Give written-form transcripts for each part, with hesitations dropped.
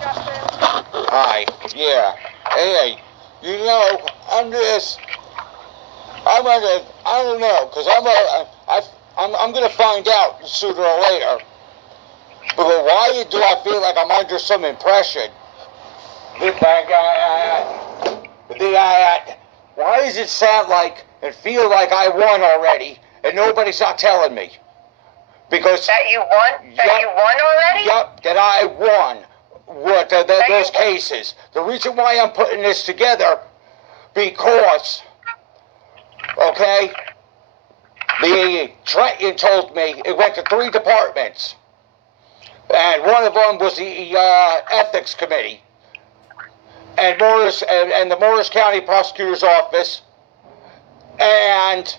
Hi. Yeah. Hey, I don't know, because I'm gonna find out sooner or later. But why do I feel like I'm under some impression why does it sound like and feel like I won already and nobody's not telling me? Because that you won? That you won already? Yep, that I won those cases. The reason why I'm putting this together, because, okay, the Trenton told me it went to 3 departments. And one of them was the ethics committee. And the Morris County Prosecutor's Office and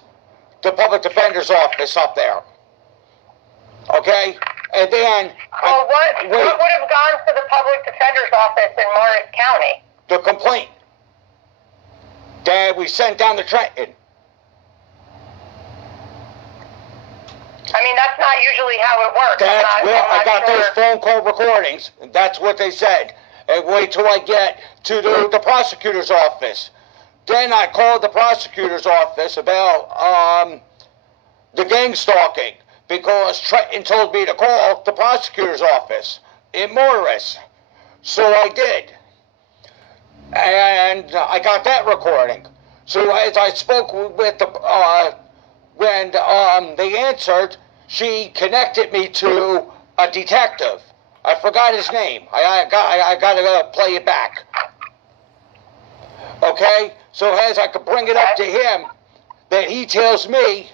the Public Defender's Office up there. Okay? And then... Well, what would have gone to the Public Defender's Office in Morris County? The complaint that we sent down to Trenton. I mean, that's not usually how it works. I got those phone call recordings. And that's what they said. And wait till I get to the prosecutor's office. Then I called the prosecutor's office about the gang stalking, because Trenton told me to call the prosecutor's office in Morris. So I did. And I got that recording. So as I spoke with when they answered, she connected me to a detective. I forgot his name. I got to play it back. Okay? So as I could bring it up to him, that he tells me,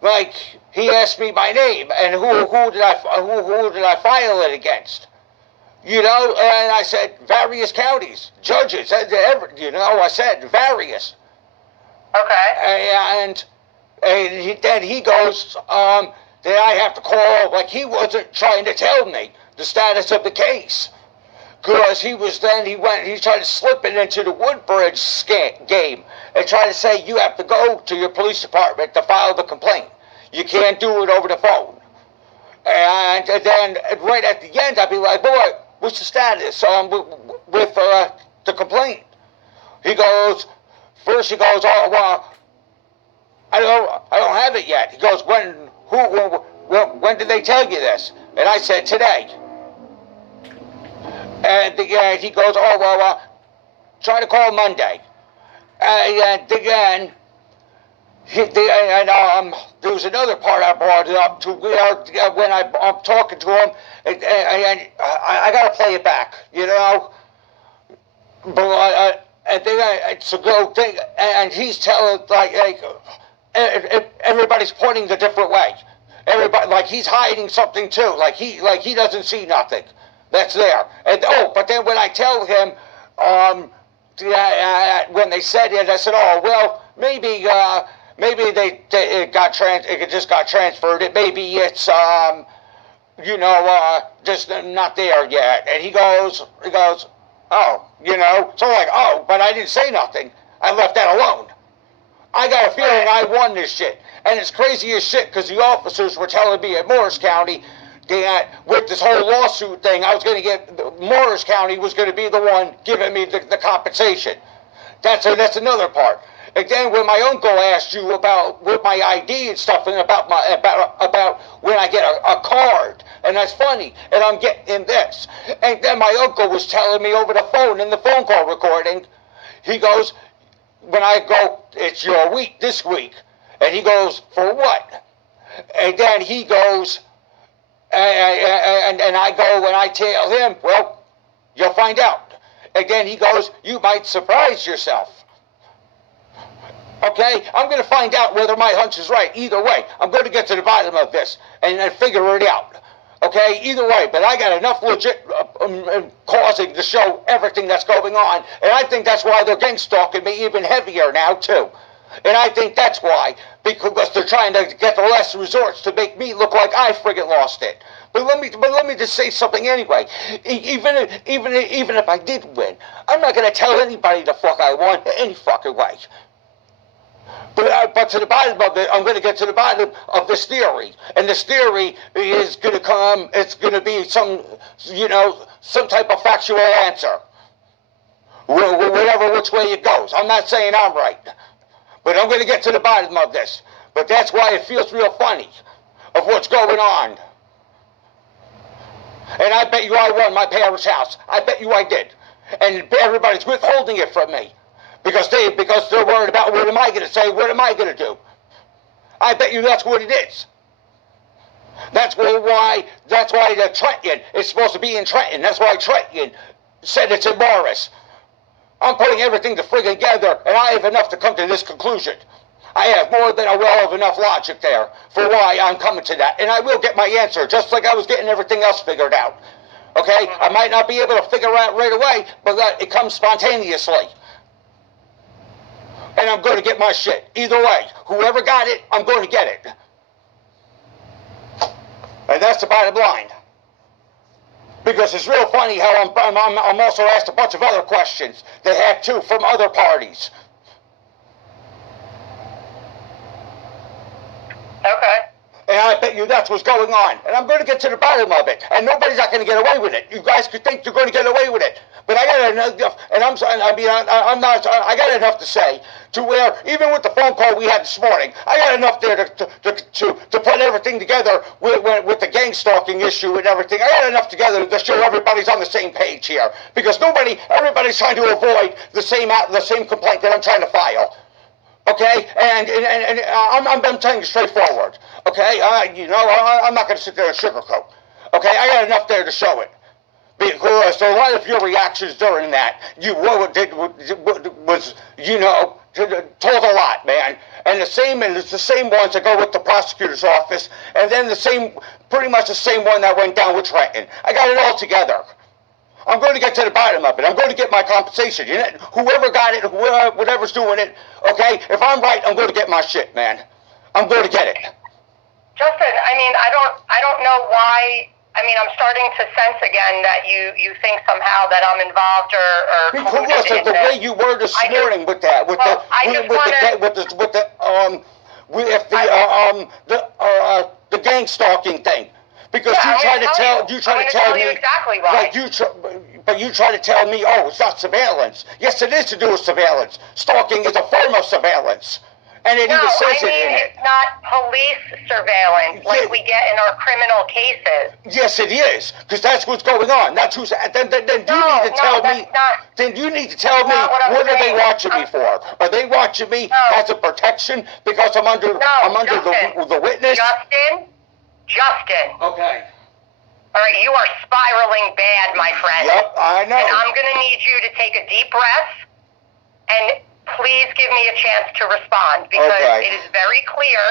like, he asked me my name and who did I file it against? You know, and I said various counties, judges, I said various. Okay. And then he goes, that I have to call, like he wasn't trying to tell me the status of the case. Because he tried to slip it into the Woodbridge game and try to say you have to go to your police department to file the complaint. You can't do it over the phone. And then right at the end, I'd be like, boy, what's the status with the complaint? He goes, oh, well, I don't have it yet. He goes, when did they tell you this? And I said, today. And he goes, oh, well, try to call Monday. And again, there was another part I brought it up to when I'm talking to him, and I got to play it back, you know. But and he's telling like everybody's pointing the different way. Everybody, like he's hiding something too. Like he doesn't see nothing that's there. And but then when I tell him, when they said it, I said, oh well, maybe it just got transferred. Maybe it's just not there yet. And he goes, oh, so I'm like, oh, but I didn't say nothing. I left that alone. I got a feeling I won this shit. And it's crazy as shit because the officers were telling me at Morris County that with this whole lawsuit thing, Morris County was going to be the one giving me the compensation. That's another part. Again, when my uncle asked you about with my ID and stuff, and about when I get a card, and that's funny, and I'm getting this, and then my uncle was telling me over the phone in the phone call recording, he goes, when I go, it's your week this week, and he goes, for what? And then he goes, and I go and I tell him, well, you'll find out. And then he goes, you might surprise yourself. Okay, I'm going to find out whether my hunch is right. Either way, I'm going to get to the bottom of this and figure it out. Okay, either way, but I got enough legit causing to show everything that's going on, and I think that's why they're gang stalking me even heavier now too. And I think that's why, because they're trying to get the last resorts to make me look like I friggin' lost it. But let me just say something anyway. Even if I did win, I'm not going to tell anybody the fuck I won any fucking way. But to the bottom of it, I'm going to get to the bottom of this theory. And this theory is going to come, it's going to be some type of factual answer. Whatever which way it goes. I'm not saying I'm right. But I'm going to get to the bottom of this. But that's why it feels real funny of what's going on. And I bet you I won my parents' house. I bet you I did. And everybody's withholding it from me. Because they're worried about what am I going to say, what am I going to do. I bet you that's what it is. That's why the Trenton is supposed to be in Trenton. That's why Trenton said it's in Morris. I'm putting everything together, and I have enough to come to this conclusion. I have more than a well of enough logic there for why I'm coming to that. And I will get my answer, just like I was getting everything else figured out. Okay? I might not be able to figure out right away, but it comes spontaneously. And I'm going to get my shit. Either way, whoever got it, I'm going to get it. And that's the bottom line. Because it's real funny how I'm also asked a bunch of other questions. They had too from other parties. Okay. And I bet you that's what's going on. And I'm going to get to the bottom of it. And nobody's not going to get away with it. You guys could think you're going to get away with it. But I got enough, and I got enough to say to where, even with the phone call we had this morning, I got enough there to put everything together with the gang stalking issue and everything. I got enough together to show everybody's on the same page here. Because everybody's trying to avoid the same complaint that I'm trying to file. Okay, and I'm telling you straightforward. Okay, I'm not going to sit there and sugarcoat. Okay, I got enough there to show it. Because a lot of your reactions during that, told a lot, man. And it's the same ones that go with the prosecutor's office, and then pretty much the same one that went down with Trenton. I got it all together. I'm going to get to the bottom of it. I'm going to get my compensation. Whoever got it, whatever's doing it, okay? If I'm right, I'm going to get my shit, man. I'm going to get it. Justin, I don't know why. I'm starting to sense again that you think somehow that I'm involved or because of the way you were this morning with that, the gang stalking thing. Because you try to tell me exactly why. But you try to tell me, oh, it's not surveillance. Yes, it is to do with surveillance. Stalking is a form of surveillance. And it even says it in it. It's not police surveillance like we get in our criminal cases. Yes, it is, because that's what's going on. That's who's. Then you need to tell me what are they watching me for? Are they watching me as a protection because I'm under the witness? Justin. Okay. All right, you are spiraling bad, my friend. Yep, I know. And I'm going to need you to take a deep breath and please give me a chance to respond because it is very clear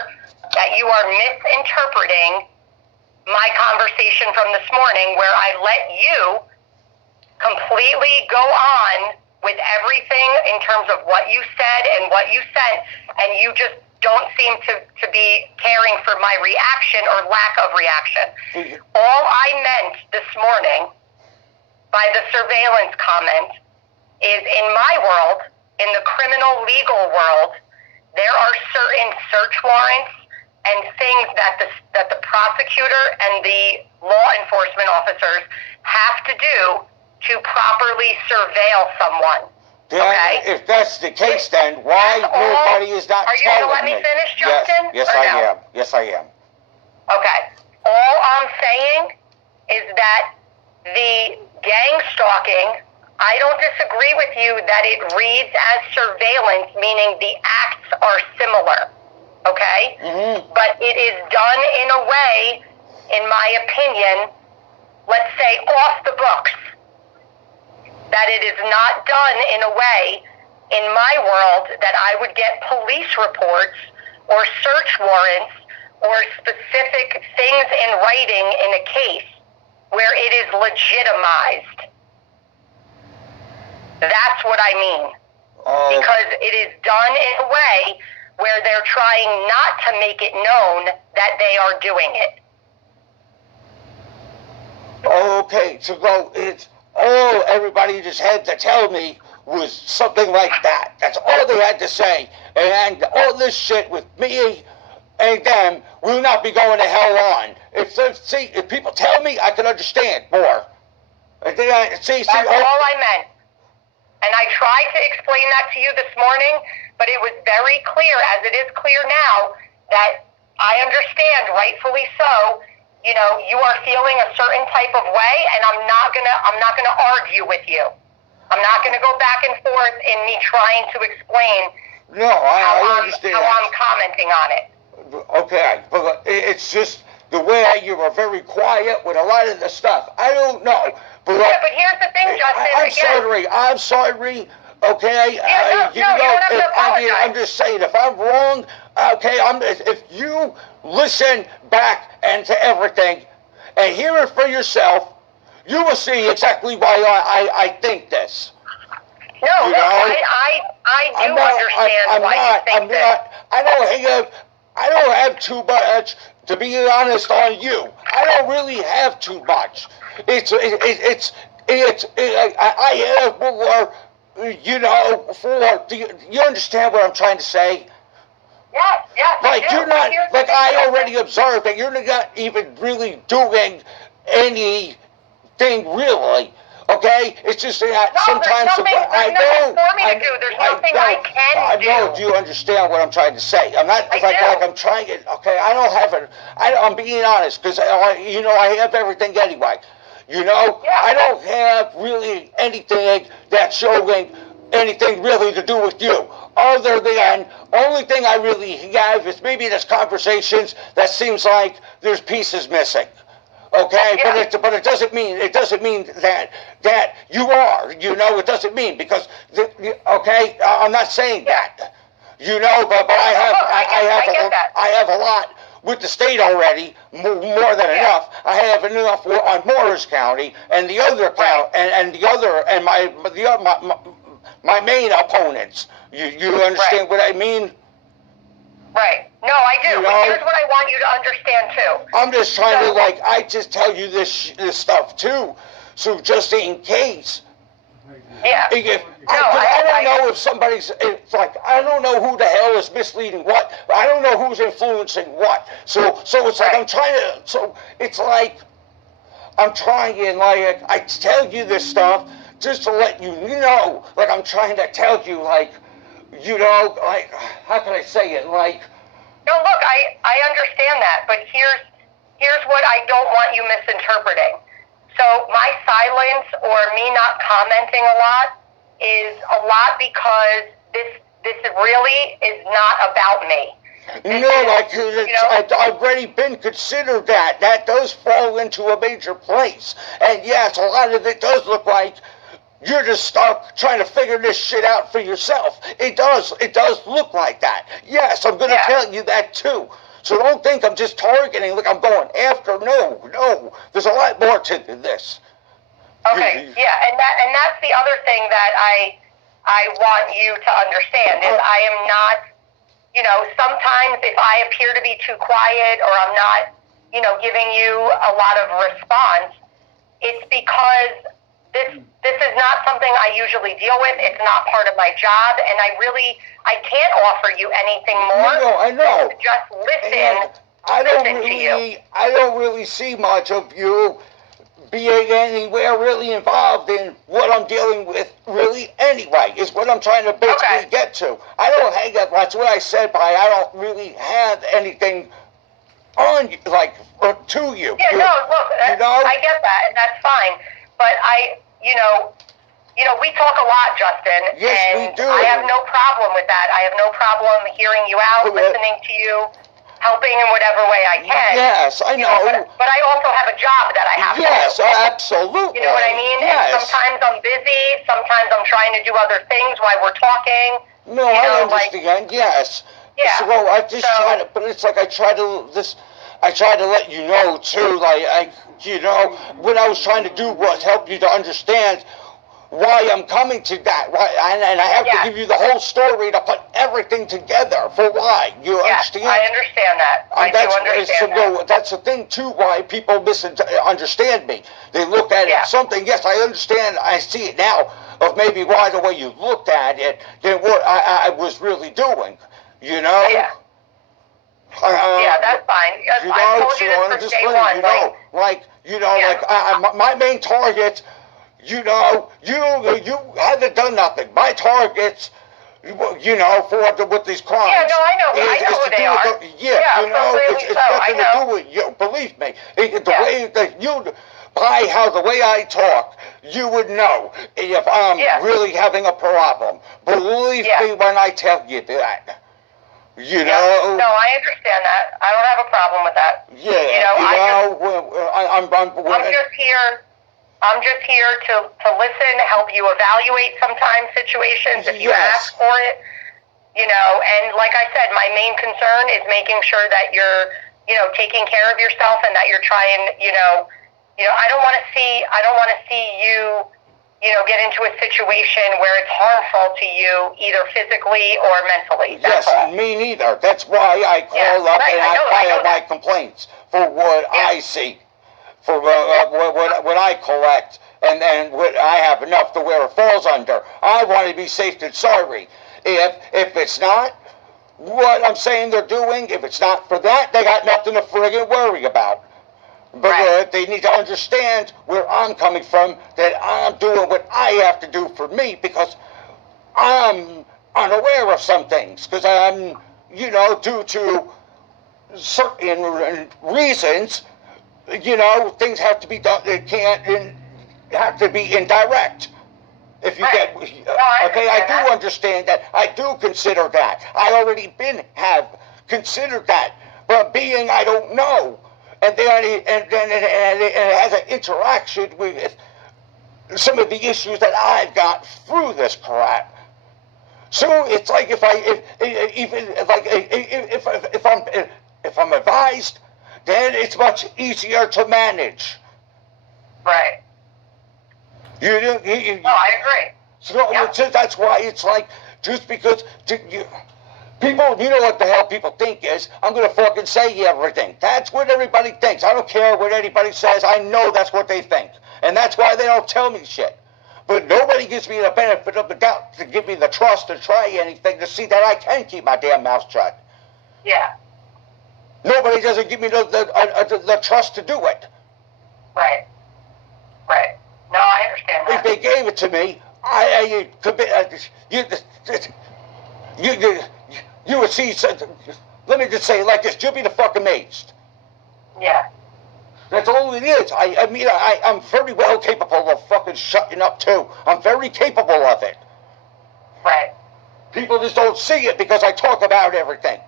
that you are misinterpreting my conversation from this morning where I let you completely go on with everything in terms of what you said and what you sent, and you just don't seem to be caring for my reaction or lack of reaction. All I meant this morning by the surveillance comment is in my world, in the criminal legal world, there are certain search warrants and things that the prosecutor and the law enforcement officers have to do to properly surveil someone. Then, if that's the case, then why nobody is not telling me? Are you going to let me finish, Justin? Yes, I am. Yes, I am. Okay. All I'm saying is that the gang stalking, I don't disagree with you that it reads as surveillance, meaning the acts are similar. Okay? Mm-hmm. But it is done in a way, in my opinion, let's say off the books. That it is not done in a way, in my world, that I would get police reports or search warrants or specific things in writing in a case where it is legitimized. That's what I mean. Because it is done in a way where they're trying not to make it known that they are doing it. Okay, so everybody just had to tell me was something like that. That's all they had to say. And all this shit with me and them will not be going to hell on. If people tell me, I can understand more. That's all I meant. And I tried to explain that to you this morning, but it was very clear, as it is clear now, that I understand, rightfully so, you know, you are feeling a certain type of way, and I'm not gonna argue with you. I'm not gonna go back and forth in me trying to explain I understand how I'm commenting on it. Okay, but it's just the way you were very quiet with a lot of the stuff. I don't know. But here's the thing, Justin. I'm sorry. Okay, you don't have to apologize. I'm just saying, if I'm wrong, okay, if you listen back and to everything and hear it for yourself, you will see exactly why I think this. No, you know? I do understand why you think this. I don't have too much, to be honest, on you. I don't really have too much. I have more, you know, you understand what I'm trying to say? Yes, like you're not, like I already observed that you're not even really doing anything really. Okay, it's just that sometimes there's nothing for me to do. There's nothing I can do. I know. Do you understand what I'm trying to say? I'm not like I'm trying it. Okay, I don't have it. I'm being honest because you know I have everything anyway. You know, I don't have really anything that's showing anything really to do with you. Other than, only thing I really have is maybe there's conversations that seems like there's pieces missing. Okay, but it doesn't mean that you are. You know, it doesn't mean because I'm not saying that. You know, but I have a lot with the state already, more than enough. I have enough on Morris County and the other county and my main opponents. You understand what I mean? Right. No, I do. You know, but here's what I want you to understand too. I'm just trying to I just tell you this stuff too, so just in case. Yeah. I don't know if somebody's. It's like I don't know who the hell is misleading what. I don't know who's influencing what. So it's like I'm trying to. So it's like I'm trying like I tell you this stuff just to let you know. Like I'm trying to tell you you know, how can I say it? No, look, I understand that, but here's what I don't want you misinterpreting. So my silence or me not commenting a lot is a lot because this really is not about me. I've already been considered that. That does fall into a major place. And yes, a lot of it does look like you're just stuck trying to figure this shit out for yourself. It does look like that. Yes, I'm going to tell you that too. So don't think I'm just targeting, like I'm going after. No. There's a lot more to this. Okay, and that's the other thing that I want you to understand is I am not, you know, sometimes if I appear to be too quiet or I'm not, you know, giving you a lot of response, it's because this is not something I usually deal with. It's not part of my job, and I can't offer you anything more. No, I know. Just listen. I don't really see much of you being anywhere really involved in what I'm dealing with really anyway, is what I'm trying to basically get to. I don't hang up. That's what I said, but I don't really have anything on you, to you. Yeah, no, look, you know? I get that, and that's fine. But you know, we talk a lot, Justin. Yes, and we do. I have no problem with that. I have no problem hearing you out, listening to you, helping in whatever way I can. Yes, I know. But I also have a job that I have to do. Yes, absolutely. You know what I mean? Yes. And sometimes I'm busy. Sometimes I'm trying to do other things while we're talking. No, I understand. Yes. Yeah. So I just try to, but it's like I try to let you know too, you know, what I was trying to do was help you to understand why I'm coming to that, and I have to give you the whole story to put everything together for why. You understand? I understand that. I do understand that. That's the thing too, why people misunderstand me. They look at it something, yes, I understand, I see it now, of maybe why the way you looked at it than what I was really doing, you know? Yeah. Yeah, that's fine. You I know, told you so this from day one. you know, my main target, you know, you haven't done nothing. My targets, you know, with these crimes. Yeah, no, I know who they are. You know, it's nothing to do with you. Believe me, the way that the way I talk, you would know if I'm really having a problem. Believe me when I tell you that. You know? No, I understand that. I don't have a problem with that. Yeah. You know, I'm just here to listen, help you evaluate sometimes situations if you ask for it. You know, and like I said, my main concern is making sure that you're, you know, taking care of yourself and that you're trying, you know, I don't want to see you, you know, get into a situation where it's harmful to you, either physically or mentally. Yes, me neither. That's why I call up and I file my complaints for what I see, for what I collect, and what I have enough to where it falls under. I want to be safe and sorry. If it's not what I'm saying they're doing, if it's not for that, they got nothing to friggin' worry about. But they need to understand where I'm coming from, that I'm doing what I have to do for me because I'm unaware of some things. Because I'm, you know, due to certain reasons, you know, things have to be done. It can't have to be indirect. If you get, I do understand that. I do consider that. I already have considered that. But being I don't know. And then it has an interaction with some of the issues that I've got through this crap. So it's like if I'm advised, then it's much easier to manage. Right. No, I agree. So that's why it's like just because people, you know what the hell people think is, I'm going to fucking say everything. That's what everybody thinks. I don't care what anybody says. I know that's what they think. And that's why they don't tell me shit. But nobody gives me the benefit of the doubt to give me the trust to try anything to see that I can keep my damn mouth shut. Yeah. Nobody doesn't give me the trust to do it. Right. Right. No, I understand that. If they gave it to me, you would see, let me just say it like this, you'll be the fuck amazed. Yeah. That's all it is. I mean, I'm very well capable of fucking shutting up too. I'm very capable of it. Right. People just don't see it because I talk about everything.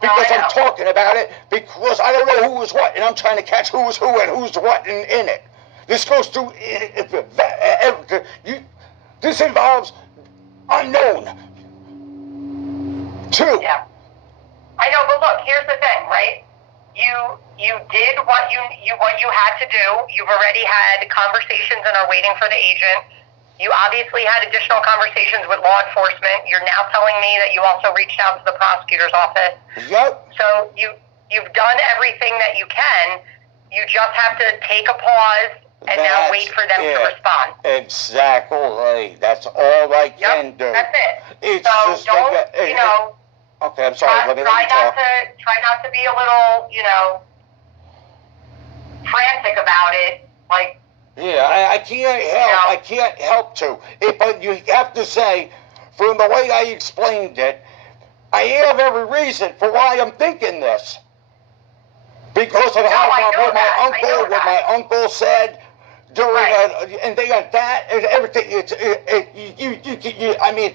Because I'm talking about it because I don't know who is what, and I'm trying to catch who is who and who's what in it. This goes through, this involves unknown. Too. Yeah. I know, but look, here's the thing, right? You did what you had to do. You've already had conversations and are waiting for the agent. You obviously had additional conversations with law enforcement. You're now telling me that you also reached out to the prosecutor's office. Yep. So you've done everything that you can. You just have to take a pause and now wait for them to respond. Exactly. That's all I can do. That's it. It's so just don't, you know. Okay, I'm sorry. Let me talk. Try not to be a little, you know, frantic about it. Like. Yeah, I can't help. You know, I can't help to. But you have to say, from the way I explained it, I have every reason for why I'm thinking this. Because of what my uncle said during, and they got that and everything. I mean,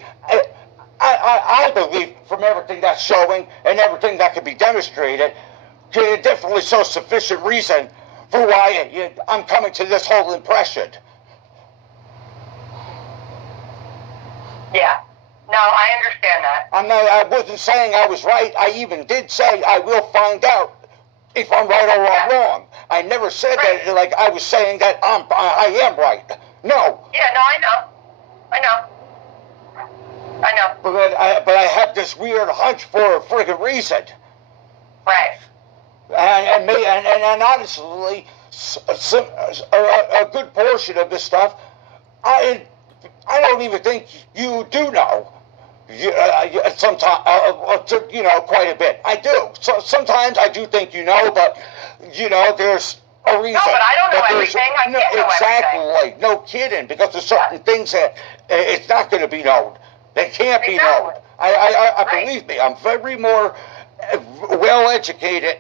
I believe from everything that's showing and everything that can be demonstrated, it definitely shows sufficient reason for why I'm coming to this whole impression. Yeah. No, I understand that. I wasn't saying I was right. I even did say I will find out if I'm right or I'm wrong. I never said that like I was saying that I am right. No. Yeah, no, I know. But I have this weird hunch for a friggin' reason. Right. And honestly, a good portion of this stuff, I don't even think you do know. Sometimes, you know, quite a bit. I do. So sometimes I do think you know, but you know, there's a reason. No, but I don't know everything. I can't know exactly, everything. No kidding. Because there's certain things that it's not going to be known. They can't be known. I believe me. I'm very more well educated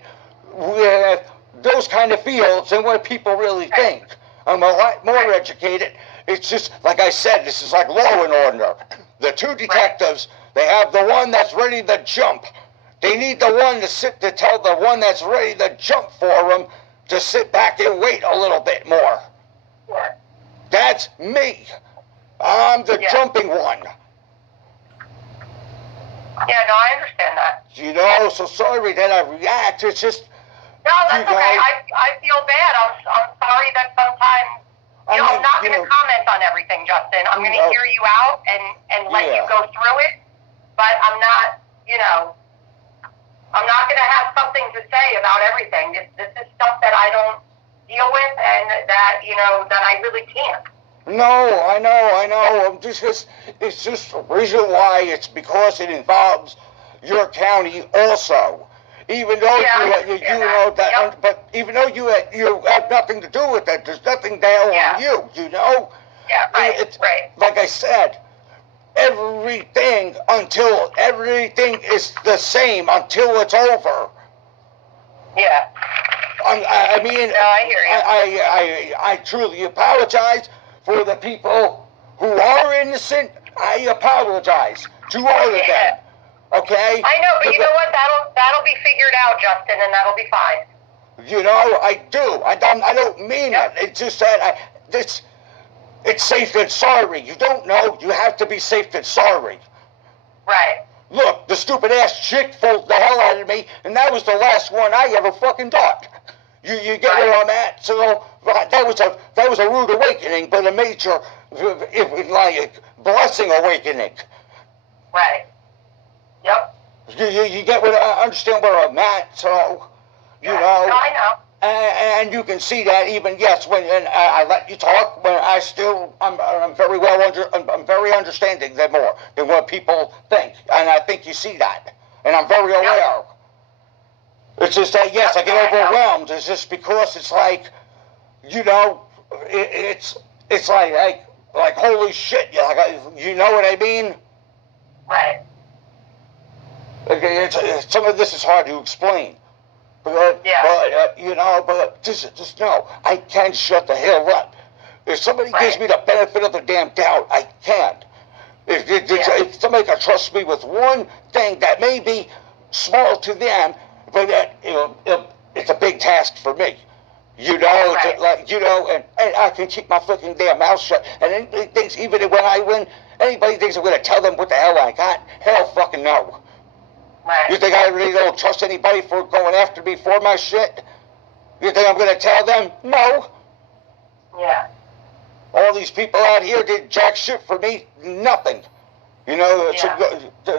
with those kind of fields than what people really think. I'm a lot more educated. It's just like I said. This is like Law and Order. The two detectives, they have the one that's ready to jump. They need the one to tell the one that's ready to jump for them to sit back and wait a little bit more. That's me. I'm the jumping one. Yeah, no, I understand that. You know, so sorry that I react. It's just... No, that's okay. I feel bad. I'm sorry that sometimes... I'm not going to comment on everything, Justin. I'm going to hear you out and let you go through it. But I'm not, you know, I'm not going to have something to say about everything. This is stuff that I don't deal with and that, you know, that I really can't. No, I know. It's just the reason why. It's because it involves your county also. Even though you know that, but even though you have nothing to do with that, there's nothing there on you. You know. Yeah. Right. Right. Like I said, everything is the same until it's over. Yeah. I mean, no, I hear you. I truly apologize for the people who are innocent. I apologize to all of them. Okay? I know, but you know what? That'll be figured out, Justin, and that'll be fine. You know, I do. I don't mean it. It's just that it's safe than sorry. You don't know. You have to be safe than sorry. Right. Look, the stupid ass chick fooled the hell out of me, and that was the last one I ever fucking thought. You get where I'm at? So that was a rude awakening, but a major, like, blessing awakening. Right. Yep. You get what I understand where I'm at, so you know. No, I know. And you can see that even when I let you talk, when I'm very understanding than more than what people think, and I think you see that, and I'm very aware. Yep. It's just that I get overwhelmed. It's just because it's like, you know, it's like holy shit. You know what I mean? Right. Some of this is hard to explain. But you know, but just know, I can shut the hell up. If somebody gives me the benefit of the damn doubt, I can't. If somebody can trust me with one thing that may be small to them, but it's a big task for me. You know, and I can keep my fucking damn mouth shut. And anybody thinks, even when anybody thinks I'm going to tell them what the hell I got, hell fucking no. Right. You think I really don't trust anybody for going after me for my shit? You think I'm going to tell them? No. Yeah. All these people out here did jack shit for me. Nothing. You know,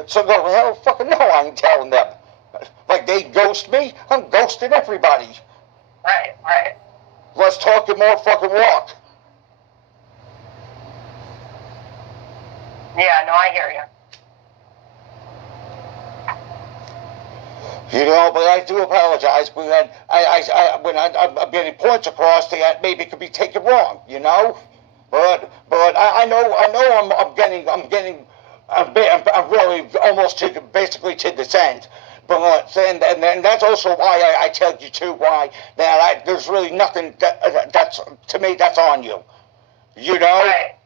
so go, hell fucking no, I ain't telling them. Like they ghost me, I'm ghosting everybody. Right, right. Less talk and more fucking walk. Yeah, no, I hear you. You know, but I do apologize when I'm getting points across that maybe it could be taken wrong. You know, but I know I'm really almost basically to this end. But and that's also why I tell you too why that there's really nothing that's to me that's on you. You know. Right.